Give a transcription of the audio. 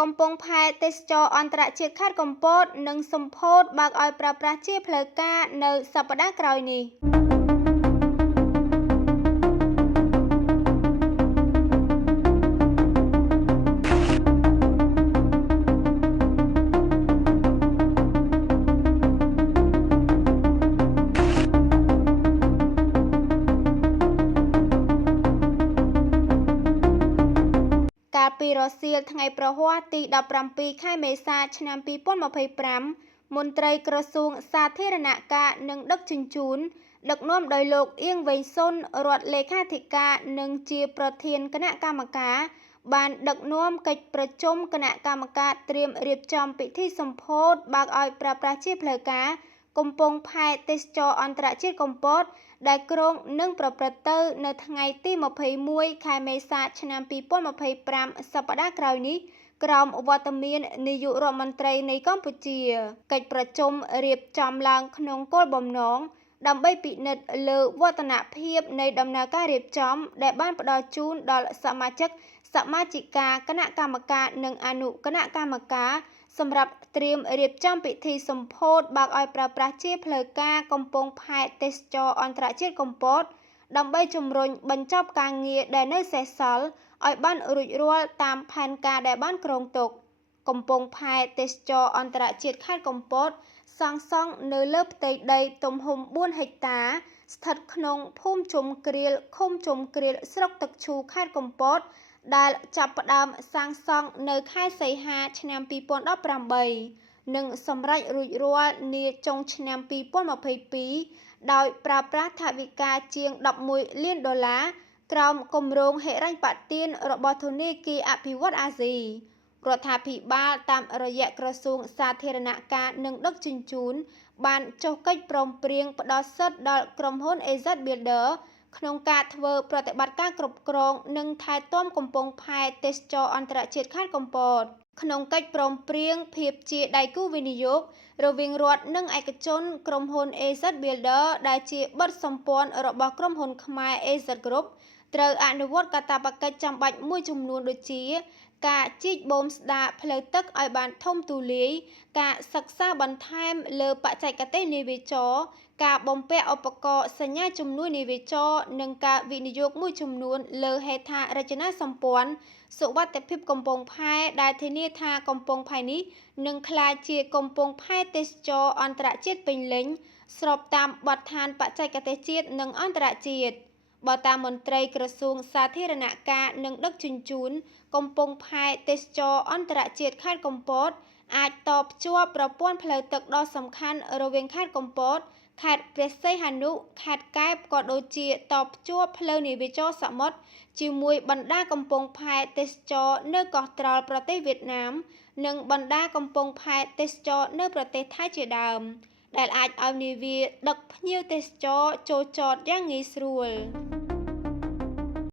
កំពង់ផែទេសចរអន្តរជាតិខេត្តកំពតនិងសម្ពោធបើកឲ្យប្រើប្រាស់ជាផ្លូវការនៅសប្តាហ៍ក្រោយនេះកាលពីរសៀលថ្ងៃប្រហ័សទី17ខែមេសាឆ្នាំ2025មន្ត្រីក្រសួងសាធារណការនិងដឹកជញ្ជូនដឹកនាំដោយលោកអៀងវែងសុនរដ្ឋលេខាធិការនិងជាប្រធានគណៈកម្មការបានដឹកនាំកិច្ចប្រជុំគណៈកម្មការត្រៀមរៀបចំពិធីសម្ពោធបើកឲ្យប្រើប្រាស់ជាផ្លូវការកំពង់ផែទេសចរអន្តរជាតិកំពតដែលក្រុងនឹងប្រព្រឹត្តទៅនៅថ្ងៃទី21ខែមេសាឆ្នាំ2025សប្តាហ៍ក្រោយនេះក្រោមវត្តមាននាយករដ្ឋមន្ត្រីនៃកម្ពុជាកិច្ចប្រជុំរៀបចំឡើងក្នុងគោលបំណងដើម្បីពិនិត្យលើវឌ្ឍនភាពនៃដំណើរការរៀបចំដែលបានផ្ដល់ជូនដល់សមាជិកសមាជិកាគណៈកម្មការនិងអនុគណៈកម្មការសម្រាប់ត្រៀមរៀបចំពិធីសម្ពោធបើកឲ្យប្រើប្រាស់ជាផ្លូវការកំពង់ផែទេសចរអន្តរជាតិកំពតដើម្បីជំរុញបញ្ចប់ការងារដែលនៅសេសសល់ឲ្យបានរួចរាល់តាមផែនការដែលបានគ្រោងទុកកំពង់ផែទេសចរអន្តរជាតិខេត្តកំពតសាងសង់នៅលើផ្ទៃដីទំហំ4ហិកតាស្ថិតក្នុងភូមិជុំគ្រៀលឃុំជុំគ្រៀលស្រុកទឹកឈូខេត្តកំពតដែលចាប់ផ្ដើមសាងសង់នៅខែសីហាឆ្នាំ2018និងសម្រេចរួចរាល់នាចុងឆ្នាំ2022ដោយប្រើប្រាស់ថវិកាជាង$11លានក្រោមគម្រោងហិរញ្ញប្បទានរបស់ធនាគារអភិវឌ្ឍន៍អាស៊ីរដ្ឋាភិបាលតាមរយៈក្រសួងសាធារណការនិងដឹកជញ្ជូនបានចុះកិច្ចព្រមព្រៀងផ្ដល់សិទ្ធិដល់ក្រុមហ៊ុន AZ Builder ក្នុងការធ្វើប្រតិបត្តិការគ្រប់គ្រងនិងថែទាំកំពង់ផែទេសចរអន្តរជាតិខេត្តកំពតក្នុងកិច្ចព្រមព្រៀងភាពជាដៃគូវិនិយោគរវាងរដ្ឋនិងឯកជនក្រុមហ៊ុន AZ Builder ដែលជាបិទសម្ព័ន្ធរបស់ក្រុមហ៊ុនខ្មែរ AZ Group ត្រូវអនុវត្តកាតព្វកិច្ចចាំបាច់មួយចំនួនដូចជាការជីកបូមស្ដារផ្លូវទឹកឲ្យបានធំទូលាយការសិក្សាបន្ថែមលើបច្ចេកទេសនាវាចរការបំពាក់ឧបករណ៍សញ្ញាជំនួយនាវាចរនិងការវិនិយោគមួយចំនួនលើហេដ្ឋារចនាសម្ព័ន្ធសុវត្ថិភាពកំពង់ផែដែលធានាថាកំពង់ផែនេះនឹងក្លាយជាកំពង់ផែទេសចរអន្តរជាតិពេញលេញស្របតាមបទដ្ឋានបច្ចេកទេសជាតិនិងអន្តរជាតិបើតាមមន្ត្រីក្រសួងសាធារណការនិងដឹកជញ្ជូនកំពង់ផែទេសចរអន្តរជាតិខេត្តកំពតអាចតភ្ជាប់ប្រព័ន្ធផ្លូវទឹកដ៏សំខាន់រវាងខេត្តកំពតខេត្តព្រះសីហនុខេត្តកែបក៏ដូចជាតភ្ជាប់ផ្លូវនាវាចរសមុទ្រជាមួយបណ្ដាកំពង់ផែទេសចរនៅកោះត្រល់ប្រទេសវៀតណាមនិងបណ្ដាកំពង់ផែទេសចរនៅប្រទេសថៃជាដើមដែលអាចឲ្យនាវាដឹកភ្ញៀវទេសចរចូលចតយ៉ាងងាយស្រួល